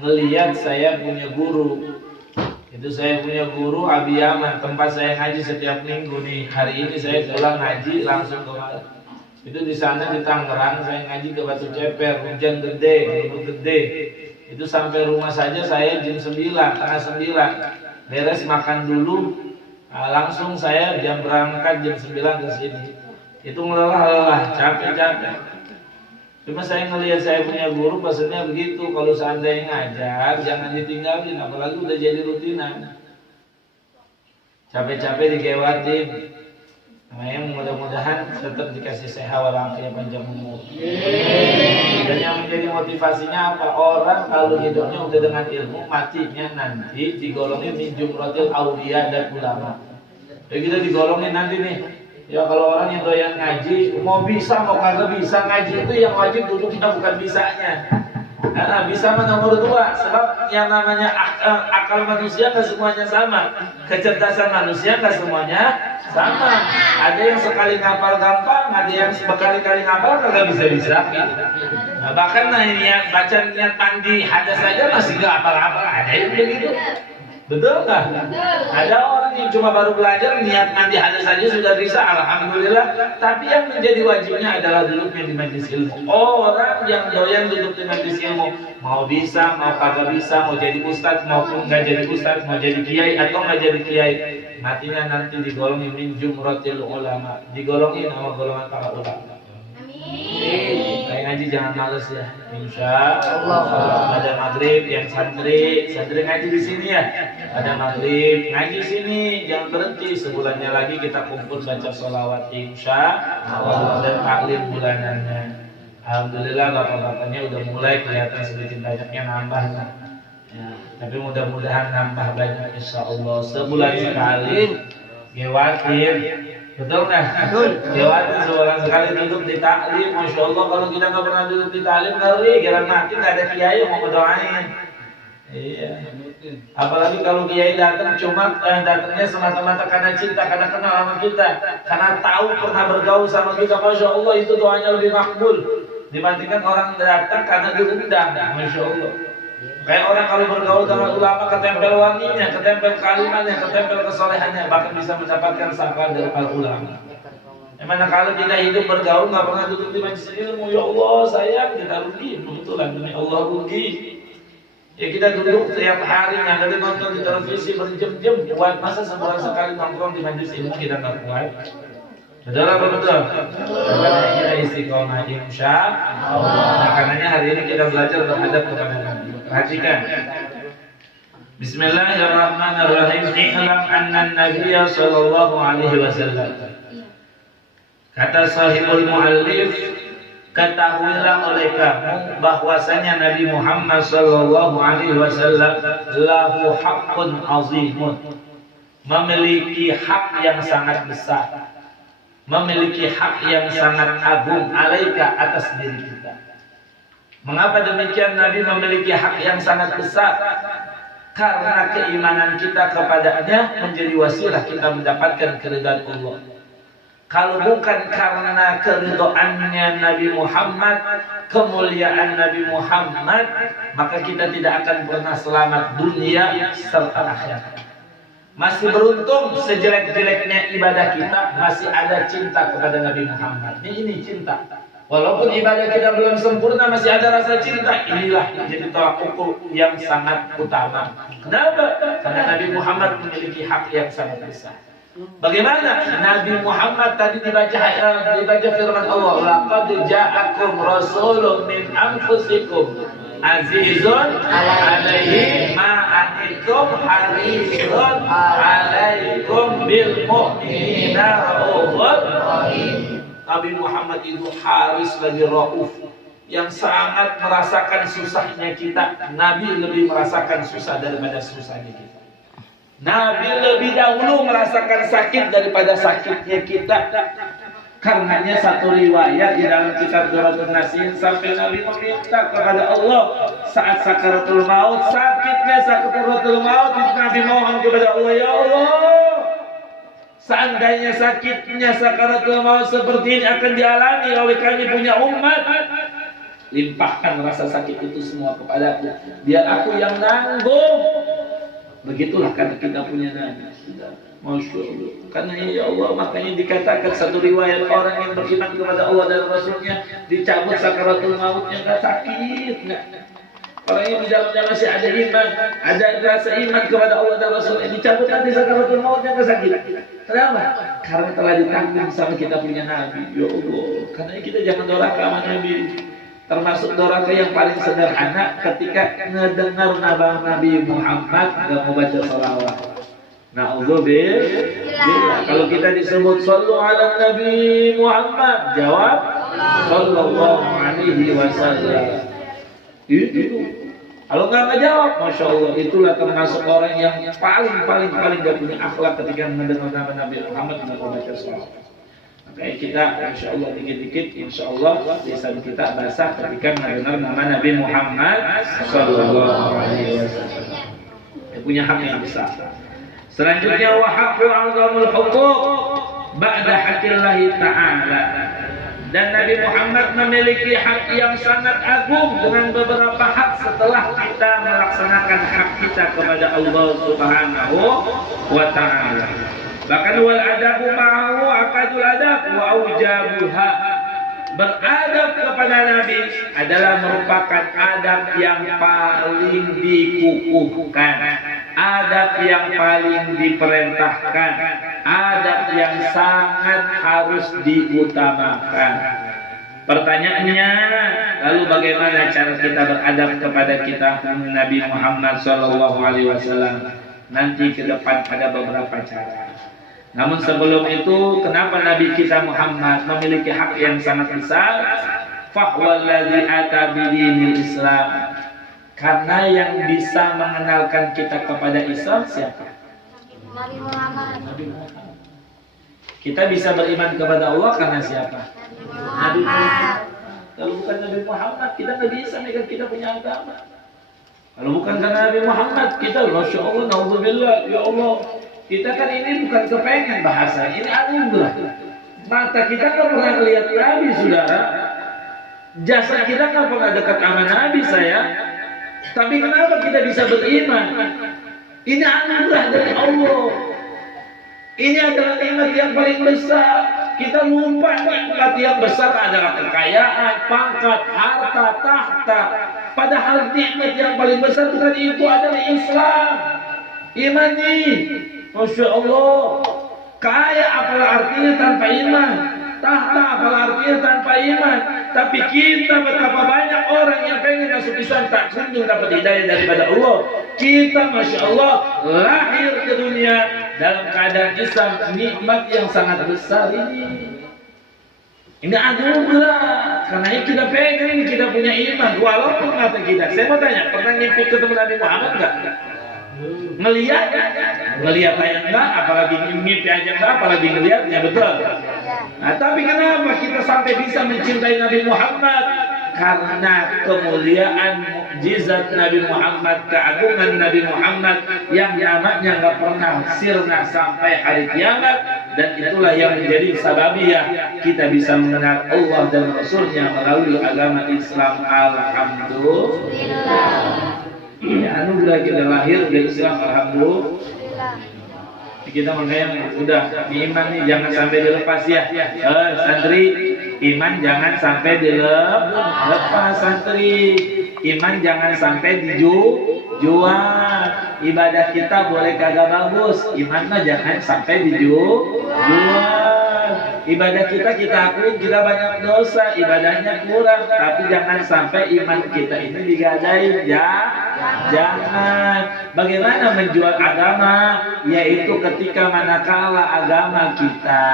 ngelihat saya punya guru. Itu saya punya guru Abi Yaman, tempat saya ngaji setiap minggu nih. Hari ini saya pulang ngaji langsung ke mana? Itu di sana di Tangerang saya ngaji ke Batu Ceper, hujan gede, gunung gede. Itu sampai rumah saja saya jam 9, setengah 9. Beres makan dulu, langsung saya jam berangkat jam 9 ke sini. Itu lelah, capek-capek. Cuma saya ngelihat saya punya guru pesannya begitu, kalau seandainya ngajar jangan ditinggalin, apalagi udah jadi rutinan. Capek-capek dikewatin. Makanya mudah-mudahan tetap dikasih sehat walafiat panjang umur. Dan yang menjadi motivasinya apa? Orang kalau hidupnya udah dengan ilmu, matinya nanti digolongin min jumratil auliya dan ulama. Jadi kita digolongin nanti nih. Ya kalau orang yang doyan ngaji, mau bisa mau kagak bisa ngaji itu yang wajib duduknya bukan bisanya. Karena bisa nomor 2, sebab yang namanya akal manusia nggak semuanya sama, kecerdasan manusia nggak semuanya sama. Ada yang sekali ngapal gampang, ada yang berkali-kali ngapal kagak bisa-bisa. Nah, bahkan niat baca niat mandi hadas saja masih nggak apal-apal, ada yang begitu. Betul nggak? Ada orang yang cuma baru belajar niat nanti hadas saja sudah bisa, alhamdulillah. Tapi yang menjadi wajibnya adalah duduknya di majelis ilmu. Orang yang doyan duduk di majelis ilmu, mau bisa, mau kagak bisa, mau jadi ustadz maupun nggak jadi ustadz, mau jadi kiai atau nggak jadi kiai, matinya nanti digolongin min jumratil ulama, digolongin sama golongan para ulama. Kayak ngaji jangan males ya, insya Allah. Ada maghrib yang santri ngaji di sini ya. Ada maghrib ngaji sini, jangan berhenti. Sebulannya lagi kita kumpul baca sholawat insya Allah dan taklim bulanannya. Alhamdulillah bapak-bapaknya udah mulai kelihatan sedikit banyaknya nambah. Ya, tapi mudah-mudahan nambah banyak insya Allah. Sebulan sekali, gewatin. Betul nggak? Betul. Jawatin sebulan sekali duduk di taklim, masya Allah. Kalau kita nggak pernah duduk di taklim ngeri, jalan mati nggak ada kiai yang mau berdoain. Iya. Apalagi kalau kiai datang cuma datangnya semata-mata karena cinta, karena kenal sama kita, karena tahu pernah bergaul sama kita, masya Allah itu doanya lebih makbul dibandingkan orang datang karena diundang, masya Allah. Kayak orang kalau bergaul dengan ulama ketempel wanginya, ketempel kalimatnya, ketempel kesolehannya, bahkan bisa mendapatkan syafaat dari para ulama. Emang kalau kita hidup bergaul nggak pernah duduk di majelis ilmu, ya Allah sayang kita rugi, betulan demi Allah rugi. Ya kita duduk setiap hari nggak nonton di televisi berjam-jam, buat masa sebulan sekali nongkrong di majelis ilmu kita nggak kuat. Betul apa betul? Makanya kita istiqomah insya Allah. Makanya hari ini kita belajar berhadap kepada Nabi. Perhatikan. Bismillahirrahmanirrahim. I'lam anna an-nabiyya sallallahu alaihi wasallam. Kata sahibul muallif, ketahuilah oleh kamu bahwasanya Nabi Muhammad sallallahu alaihi wasallam lahu haqqun azimun. Memiliki hak yang sangat besar. Memiliki hak yang sangat agung alaika atas diri kita. Mengapa demikian Nabi memiliki hak yang sangat besar? Karena keimanan kita kepadanya menjadi wasilah kita mendapatkan keridhaan Allah. Kalau bukan karena keridhaannya Nabi Muhammad, kemuliaan Nabi Muhammad, maka kita tidak akan pernah selamat dunia serta akhirat. Masih beruntung sejelek-jeleknya ibadah kita masih ada cinta kepada Nabi Muhammad. Ini cinta. Walaupun ibadah kita belum sempurna masih ada rasa cinta. Inilah menjadi tolak ukur yang sangat utama. Kenapa? Karena Nabi Muhammad memiliki hak yang sangat besar. Bagaimana? Nabi Muhammad tadi dibaca firman Allah, laqad ja'akum rasulun min anfusikum azizun alaihi ma anittum harisun alaikum bil mu'minina raufur rahim. Nabi Muhammad itu haris lagi rauf, yang sangat merasakan susahnya kita. Nabi lebih merasakan susah daripada susahnya kita. Nabi lebih dahulu merasakan sakit daripada sakitnya kita. Karenanya satu riwayat di dalam kitab Durratun Nasim sampai Nabi meminta kepada Allah saat sakaratul maut, sakitnya sakaratul maut, Nabi mohon kepada Allah, ya Allah, seandainya sakitnya sakaratul maut seperti ini akan dialami oleh kami punya umat, Limpahkan rasa sakit itu semua kepadaku, biar aku yang nanggung. Begitulah kata kita punya Nabi. Masya Allah. Karena ya Allah, makanya dikatakan satu riwayat, orang yang beriman kepada Allah dan Rasulnya dicabut sakaratul mautnya nggak sakit, nggak. Orang yang di dalamnya masih ada iman, ada rasa iman kepada Allah dan Rasulnya, dicabut nanti sakaratul mautnya nggak sakit. Kenapa? Karena telah ditanggung sama kita punya Nabi. Ya Allah. Karena kita jangan doraka sama Nabi. Termasuk doraka yang paling sederhana ketika ngedengar nama Nabi Muhammad gak mau baca salawat. Na'udzubillah. Kalau kita disebut sallu ala Nabi Muhammad, jawab sallallahu alaihi wasallam. Itu. Kalau nggak ngejawab, masya Allah, itulah termasuk orang yang paling gak punya akhlak ketika mendengar nama Nabi Muhammad gak mau baca salawat. Kayak kita, insya Allah dikit-dikit, insya Allah lisan kita basah ketika mendengar nama Nabi Muhammad Sallallahu Alaihi Wasallam. Dia punya hak yang besar. Selanjutnya wahaqqu a'zamul huquq ba'da haqqillahi ta'ala. Dan Nabi Muhammad memiliki hak yang sangat agung dengan beberapa hak setelah kita melaksanakan hak kita kepada Allah Subhanahu wa Ta'ala. Bahkan wal adabu ma'ahu akadul adab wa aujabuha. Beradab kepada Nabi adalah merupakan adab yang paling dikukuhkan, adab yang paling diperintahkan, adab yang sangat harus diutamakan. Pertanyaannya, lalu bagaimana cara kita beradab kepada kita Nabi Muhammad SAW? Nanti ke depan ada beberapa cara. Namun sebelum itu, kenapa Nabi kita Muhammad memiliki hak yang sangat besar? Fahwallazi ata bidinil Islam. Karena yang bisa mengenalkan kita kepada Islam siapa? Nabi Muhammad. Kita bisa beriman kepada Allah karena siapa? Nabi Muhammad. Kalau bukan Nabi Muhammad, kita nggak bisa megang kita punya agama. Kalau bukan karena Nabi Muhammad, kita, Masya Allah, na'udzubillah, ya Allah. Kita kan ini bukan kepengen bahasa, ini anugerah. Mata kita nggak pernah lihat Nabi, saudara. Jasa kita nggak pernah dekat sama Nabi, saya. Tapi kenapa kita bisa beriman? Ini anugerah dari Allah. Ini adalah nikmat yang paling besar. Kita lupa nikmat yang besar adalah kekayaan, pangkat, harta, tahta. Padahal nikmat yang paling besar bukan itu, adalah Islam. Imani. Masya Allah, kaya apalah artinya tanpa iman, tahta apalah artinya tanpa iman. Tapi kita betapa banyak orang yang pengen masuk Islam tak kunjung dapat hidayah daripada Allah. Kita Masya Allah lahir ke dunia dalam keadaan Islam, nikmat yang sangat besar ini. Ini anugerah, karena kita pengen ini kita punya iman. Walaupun kata kita, saya mau tanya, pernah ngimpi ketemu Nabi Muhammad enggak? Ngelihat aja enggak, apalagi mimpi aja enggak, apalagi ngelihatnya, betul. Nah, tapi kenapa kita sampai bisa mencintai Nabi Muhammad? Karena kemuliaan mukjizat Nabi Muhammad, keagungan Nabi Muhammad yang namanya enggak pernah sirna sampai hari kiamat, dan itulah yang menjadi sababiyah kita bisa mengenal Allah dan Rasulnya melalui agama Islam. Alhamdulillah. Ini anugerah kita lahir dari Islam, alhamdulillah. Kita makanya sudah iman nih jangan sampai dilepas ya. Santri, iman jangan sampai dilepas santri. Iman jangan sampai dijual. Ibadah kita boleh kagak bagus, imannya jangan sampai dijual. Ibadah kita akuin kita banyak dosa, ibadahnya kurang, tapi jangan sampai iman kita ini digadain ya. Jangan. Bagaimana menjual agama? Yaitu ketika manakala agama kita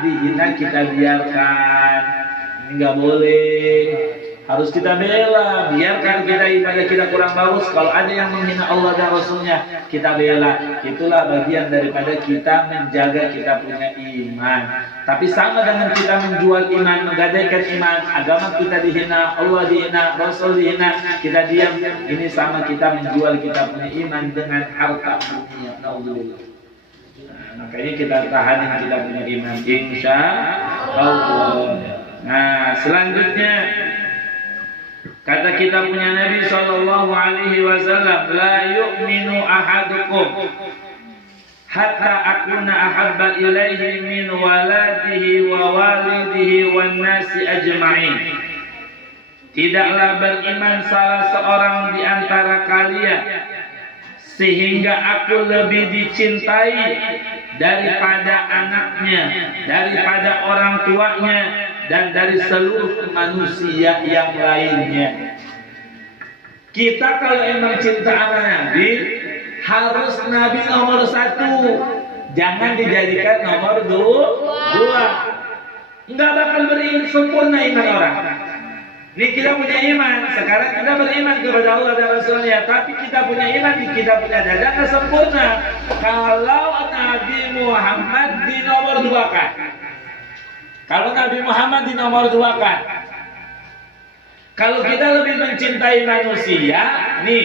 dihina, kita biarkan. Ini nggak boleh. Harus kita bela, biarkan kita ibadah kita kurang bagus. Kalau ada yang menghina Allah dan Rasulnya, kita bela. Itulah bagian daripada kita menjaga kita punya iman. Tapi sama dengan kita menjual iman, menggadaikan iman, agama kita dihina, Allah dihina, Rasul dihina, kita diam. Ini sama kita menjual kita punya iman dengan harta dunia. Alhamdulillah. Makanya kita tahanin kita punya iman, insya Allah. Nah, selanjutnya Kata kita punya Nabi sallallahu alaihi wasallam, la yu'minu ahadukum hatta akuna ahabba ilaihi min waladihi wa walidihi wan nasi ajma'in. Tidaklah beriman salah seorang di antara kalian sehingga aku lebih dicintai daripada anaknya, daripada orang tuanya, dan dari seluruh manusia yang lainnya. Kita kalau emang cinta sama Nabi, harus Nabi nomor 1, jangan dijadikan nomor 2. Enggak bakal sempurna iman orang. Ini kita punya iman, sekarang kita beriman kepada Allah dan Rasulnya, tapi kita punya iman, kita punya dada nggak sempurna. Kalau Nabi Muhammad di nomor 2-kan, kalau Nabi Muhammad di nomor 2-kan, kalau kita lebih mencintai manusia, nih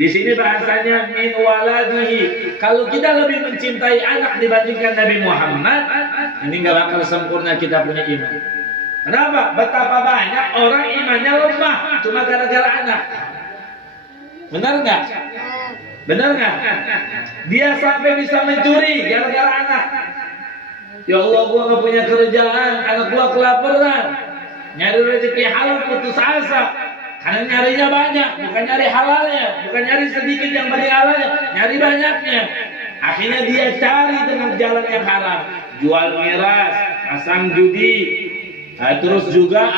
di sini bahasanya min waladihi. Kalau kita lebih mencintai anak dibandingkan Nabi Muhammad, ini nggak bakal sempurna kita punya iman. Kenapa? Betapa banyak orang imannya lemah cuma gara-gara anak. Benar nggak? Benar nggak? Dia sampai bisa mencuri gara-gara anak. Ya Allah, gua nggak punya kerjaan, anak gua kelaparan, nyari rezeki halal putus asa. Karena nyarinya banyak, bukan nyari halalnya, bukan nyari sedikit yang penting halalnya, nyari banyaknya. Akhirnya dia cari dengan jalan yang haram, jual miras, pasang judi. Terus juga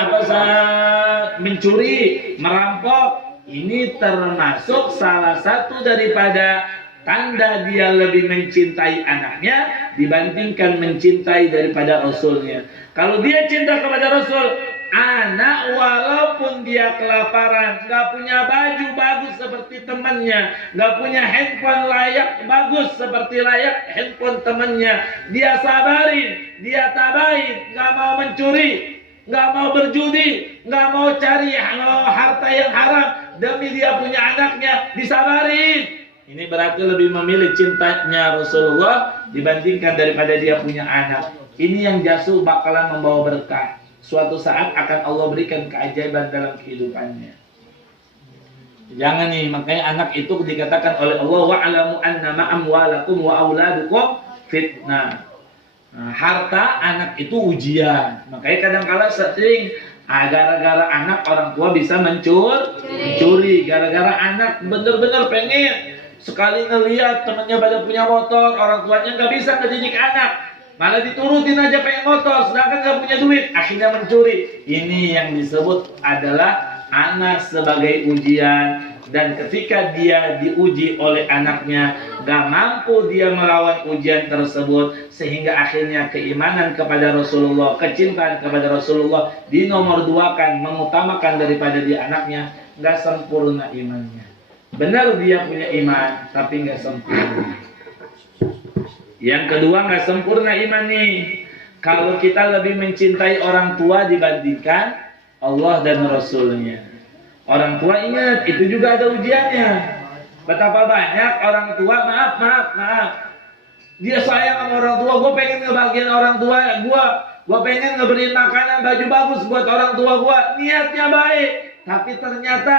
mencuri, merampok. Ini termasuk salah satu daripada tanda dia lebih mencintai anaknya dibandingkan mencintai daripada Rasulnya. Kalau dia cinta kepada Rasul, anak walaupun dia kelaparan, nggak punya baju bagus seperti temannya, nggak punya handphone layak bagus seperti layak handphone temannya, dia sabarin, dia tabain, nggak mau mencuri, nggak mau berjudi, nggak mau cari harta yang haram demi dia punya anaknya, disabarin. Ini berarti lebih memilih cintanya Rasulullah dibandingkan daripada dia punya anak. Ini yang justru bakalan membawa berkah. Suatu saat akan Allah berikan keajaiban dalam kehidupannya. Jangan nih, makanya anak itu dikatakan oleh Allah, wa'alamu annama amwalakum wa auladukum fitnah. Nah, harta anak itu ujian. Makanya kadang-kala sering gara-gara anak orang tua bisa mencuri. Gara-gara anak bener-bener pengen sekali ngelihat temannya pada punya motor, orang tuanya nggak bisa ngedidik anak, malah diturutin aja pengen motor, sedangkan nggak punya duit, akhirnya mencuri. Ini yang disebut adalah anak sebagai ujian. Dan ketika dia diuji oleh anaknya, gak mampu dia melawan ujian tersebut, sehingga akhirnya keimanan kepada Rasulullah, kecintaan kepada Rasulullah di nomor 2-kan, mengutamakan daripada di anaknya, gak sempurna imannya. Benar dia punya iman, tapi gak sempurna. Yang kedua, gak sempurna iman nih, kalau kita lebih mencintai orang tua dibandingkan Allah dan Rasulnya. Orang tua ingat, itu juga ada ujiannya. Betapa banyak orang tua, maaf. Dia sayang sama orang tua, gue pengen ngebagian orang tua gue pengen ngeberiin makanan, baju bagus buat orang tua gue. Niatnya baik, tapi ternyata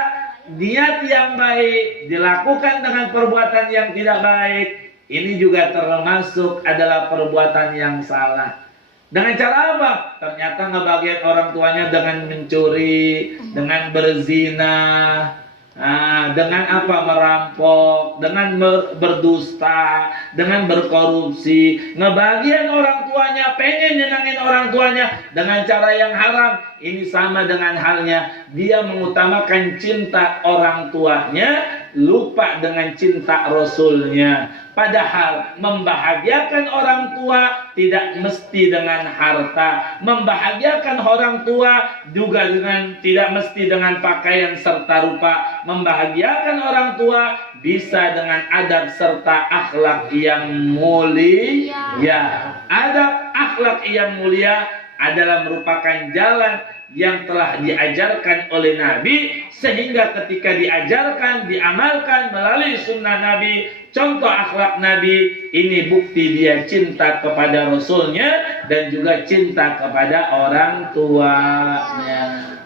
niat yang baik dilakukan dengan perbuatan yang tidak baik. Ini juga termasuk adalah perbuatan yang salah. Dengan cara apa? Ternyata ngebagian orang tuanya dengan mencuri, dengan berzina, dengan merampok, dengan berdusta, dengan berkorupsi. Ngebagian orang tuanya, pengen nyenangin orang tuanya dengan cara yang haram. Ini sama dengan halnya dia mengutamakan cinta orang tuanya, lupa dengan cinta Rasulnya. Padahal membahagiakan orang tua tidak mesti dengan harta. Membahagiakan orang tua juga tidak mesti dengan pakaian serta rupa. Membahagiakan orang tua bisa dengan adab serta akhlak yang mulia. Adab akhlak yang mulia adalah merupakan jalan yang telah diajarkan oleh Nabi, sehingga ketika diajarkan, diamalkan melalui sunnah Nabi, contoh akhlak Nabi, ini bukti dia cinta kepada Rasulnya dan juga cinta kepada orang tuanya.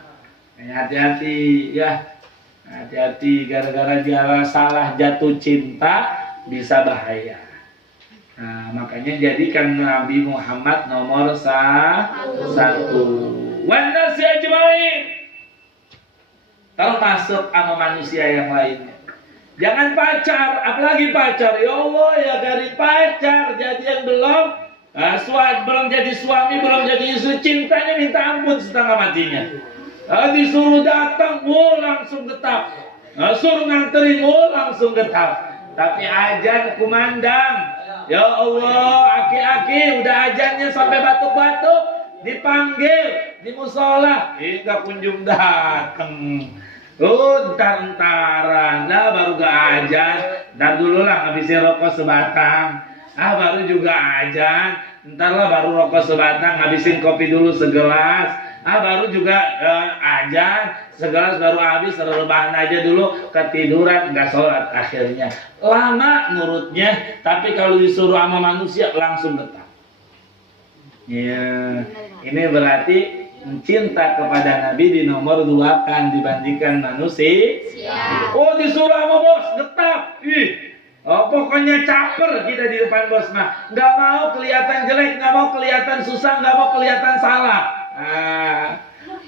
hati-hati ya. Hati-hati, gara-gara dia salah jatuh cinta bisa bahaya. Nah, makanya jadikan Nabi Muhammad nomor satu. Wan nasi ajmain, termasuk sama manusia yang lainnya. Jangan pacar, apalagi pacar. Ya Allah, ya dari pacar jadian belum, belum jadi suami, belum jadi istri, cintanya minta ampun setengah matinya. Disuruh datang, langsung getap. Suruh nganterin, langsung getap. Tapi ajan kumandang. Ya Allah, aki-aki udah ajannya sampai batuk-batuk, dipanggil di musola, nggak kunjung datang. Entar-entaran, baru gak ajan. Ntar dulu lah ngabisin rokok sebatang. Baru juga ajan. Ntar lah baru rokok sebatang, ngabisin kopi dulu segelas. Baru juga ajan, segelas baru habis, rebahan aja dulu, ketiduran, nggak sholat akhirnya. Lama nurutnya, tapi kalau disuruh sama manusia langsung betah. Ya, ini berarti cinta kepada Nabi di nomor 2 kan dibandingkan manusia. Oh, disuruh sama bos getah. Pokoknya caper kita di depan bos mah. Nggak mau kelihatan jelek, nggak mau kelihatan susah, nggak mau kelihatan salah.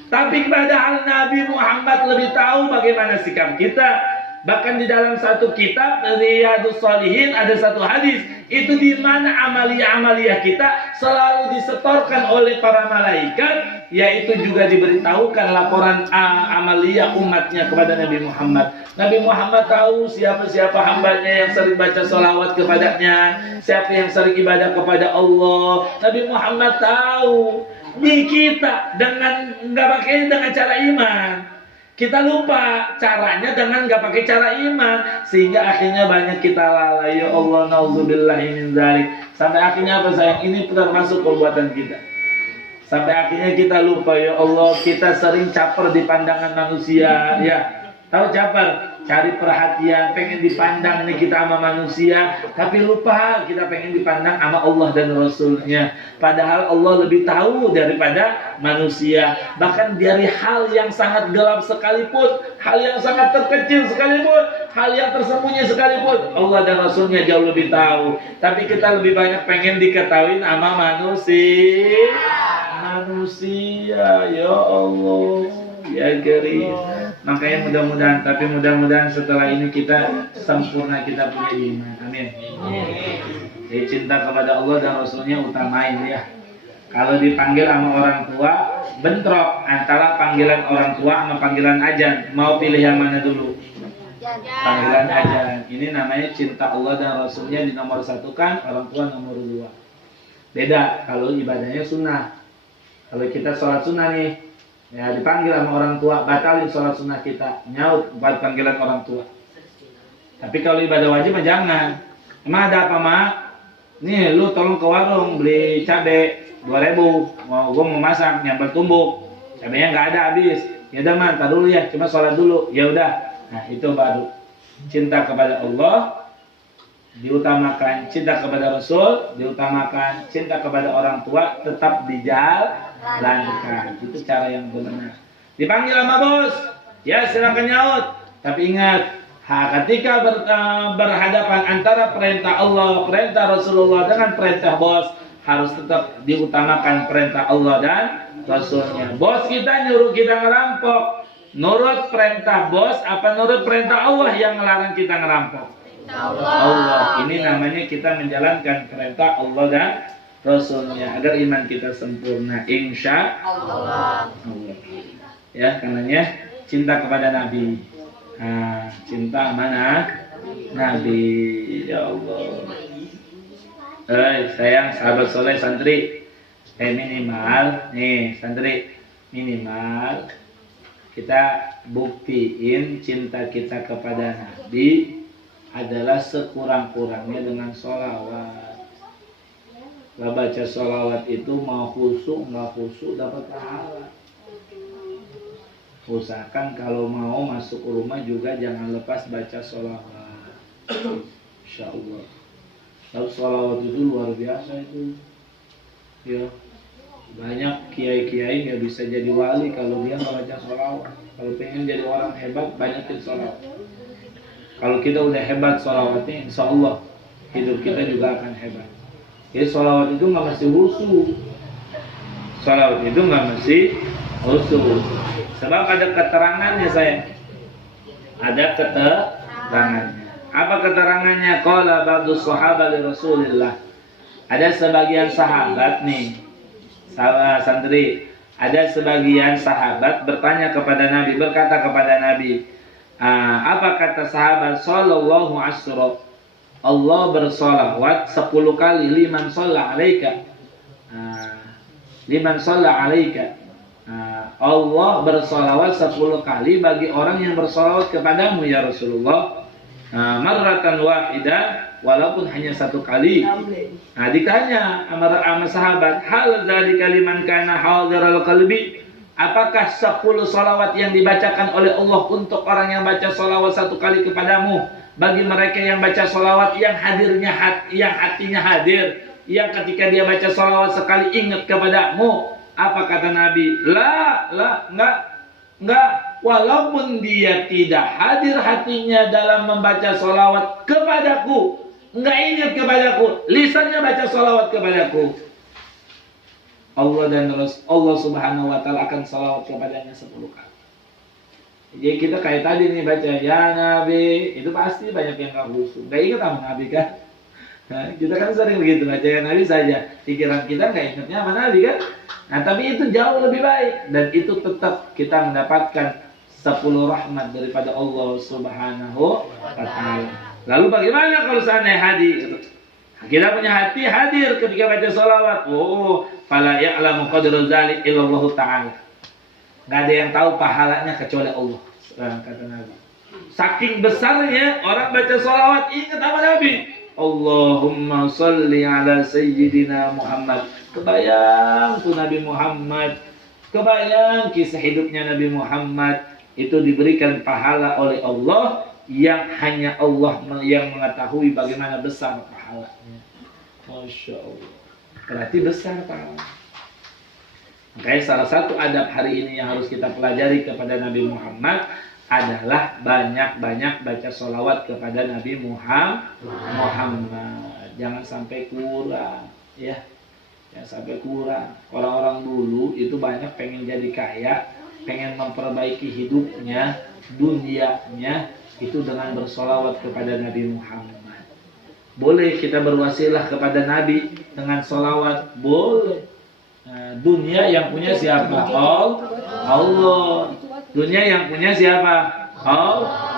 Tapi padahal Nabi Muhammad lebih tahu bagaimana sikap kita. Bahkan di dalam satu kitab Riyadhus Shalihin ada satu hadis itu di mana amalia-amalia kita selalu disetorkan oleh para malaikat, yaitu juga diberitahukan laporan amalia umatnya kepada Nabi Muhammad. Nabi Muhammad tahu siapa-siapa hambanya yang sering baca sholawat kepadanya, siapa yang sering ibadah kepada Allah. Nabi Muhammad tahu. Di kita nggak pakai dengan cara iman, kita lupa caranya dengan nggak pakai cara iman, sehingga akhirnya banyak kita lalai. Ya Allah, nauzubillahi min dzalik. Sampai akhirnya apa sayang, ini termasuk perbuatan kita. Sampai akhirnya kita lupa. Ya Allah, kita sering caper di pandangan manusia. Ya, tahu caper? Cari perhatian, pengen dipandang nih kita sama manusia, tapi lupa kita pengen dipandang sama Allah dan Rasulnya. Padahal Allah lebih tahu daripada manusia. Bahkan dari hal yang sangat gelap sekalipun, hal yang sangat terkecil sekalipun, hal yang tersembunyi sekalipun, Allah dan Rasulnya jauh lebih tahu. Tapi kita lebih banyak pengen diketahui sama manusia. Ya Allah, ya Karim. Makanya mudah-mudahan setelah ini kita sempurna, kita punya iman. Amin. Jadi cinta kepada Allah dan Rasulnya utamain ya. Kalau dipanggil sama orang tua, bentrok antara panggilan orang tua sama panggilan ajan. Mau pilih yang mana dulu? Panggilan ajan. Ini namanya cinta Allah dan Rasulnya di nomor 1 kan, orang tua nomor 2. Beda kalau ibadahnya sunnah. Kalau kita sholat sunnah nih, ya dipanggil sama orang tua, batalin sholat sunnah kita, nyaut buat panggilan orang tua. Tapi kalau ibadah wajib mah jangan. Emang ada apa mak? Nih lu tolong ke warung beli cabe 2.000, gue mau masak nyambel tumbuk, cabenya nggak ada habis. Ya udah man, tar dulu ya, cuma sholat dulu. Ya udah. Nah itu baru cinta kepada Allah diutamakan, cinta kepada Rasul diutamakan, cinta kepada orang tua tetap dijalankan. Itu cara yang benar. Dipanggil sama bos, ya silakan nyaut. Tapi ingat, ketika berhadapan antara perintah Allah, perintah Rasulullah dengan perintah bos, harus tetap diutamakan perintah Allah dan Rasulnya. Bos kita nyuruh kita ngerampok, nurut perintah bos apa nurut perintah Allah yang melarang kita ngerampok? Allah. Ini namanya kita menjalankan perintah Allah dan Rasulnya agar iman kita sempurna, insya Allah. Ya, karenanya cinta kepada Nabi. Cinta mana? Nabi. Ya Allah. Sayang sahabat soleh santri, minimal nih santri, minimal kita buktiin cinta kita kepada Nabi adalah sekurang-kurangnya dengan sholawat. Lah baca sholawat itu mau khusyuk nggak khusyuk dapat pahala. Usahakan kalau mau masuk rumah juga jangan lepas baca sholawat. Insya Allah. Lalu sholawat itu luar biasa itu. Ya, Banyak kiai-kiai nggak bisa jadi wali kalau dia nggak baca sholawat. Kalau pengen jadi orang hebat, banyakin sholawat. Kalau kita udah hebat sholawatnya, insya Allah hidup kita juga akan hebat. Jadi sholawat itu nggak mesti husu. Sholawat itu nggak mesti husu. Sebab ada keterangannya saya. Ada keterangannya. Apa keterangannya? Qala ba'du sahabat Rasulillah. Ada sebagian sahabat nih, sahabat santri. Ada sebagian sahabat bertanya kepada Nabi, berkata kepada Nabi, apa kata sahabat? Sallallahu asra. Allah bersolawat 10 kali liman sholla alaika. Liman sholla alaika. Allah bersolawat 10 kali bagi orang yang bersolawat kepadamu ya Rasulullah. Marratan wahidah, walaupun hanya 1 kali. Ditanya sama sahabat, hal dzalika liman kana hadiral qalbi. Apakah 10 salawat yang dibacakan oleh Allah untuk orang yang baca salawat 1 kali kepadamu, bagi mereka yang baca salawat yang hadirnya yang hatinya hadir, yang ketika dia baca salawat sekali ingat kepadamu? Apa kata Nabi? Enggak. Walaupun dia tidak hadir hatinya dalam membaca salawat kepadaku, enggak ingat kepadaku, lisannya baca salawat kepadaku, Allah dan Allah Subhanahu wa taala akan salawat kepadanya 10 kali. Jadi kita kayak tadi nih baca ya Nabi, itu pasti banyak yang enggak khusyuk. Enggak ingat sama Nabi kan? Nah, kita kan sering begitu baca ya Nabi saja. Pikiran kita enggak ingatnya sama Nabi kan? Nah, tapi itu jauh lebih baik dan itu tetap kita mendapatkan 10 rahmat daripada Allah Subhanahu wa taala. Lalu bagaimana kalau seandainya hadir? Kita punya hati hadir ketika baca salawat. Fala ya'lamu qadra dzalik illallah ta'ala. Enggak ada yang tahu pahalanya kecuali Allah, kata Nabi. Saking besarnya orang baca salawat ingat sama Nabi. Allahumma sholli ala sayyidina Muhammad. Kebayang tuh Nabi Muhammad. Kebayang kisah hidupnya Nabi Muhammad. Itu diberikan pahala oleh Allah yang hanya Allah yang mengetahui bagaimana besar pahalanya. Masya Allah. Berarti besar pahala. Makanya salah satu adab hari ini yang harus kita pelajari kepada Nabi Muhammad adalah banyak-banyak baca sholawat kepada Nabi Muhammad. Jangan sampai kurang, ya. Jangan sampai kurang. Orang-orang dulu itu banyak pengen jadi kaya, pengen memperbaiki hidupnya, dunianya, itu dengan bersolawat kepada Nabi Muhammad. Boleh kita berwasilah kepada Nabi dengan solawat, boleh. Dunia yang punya siapa? Allah. Dunia yang punya siapa? Allah.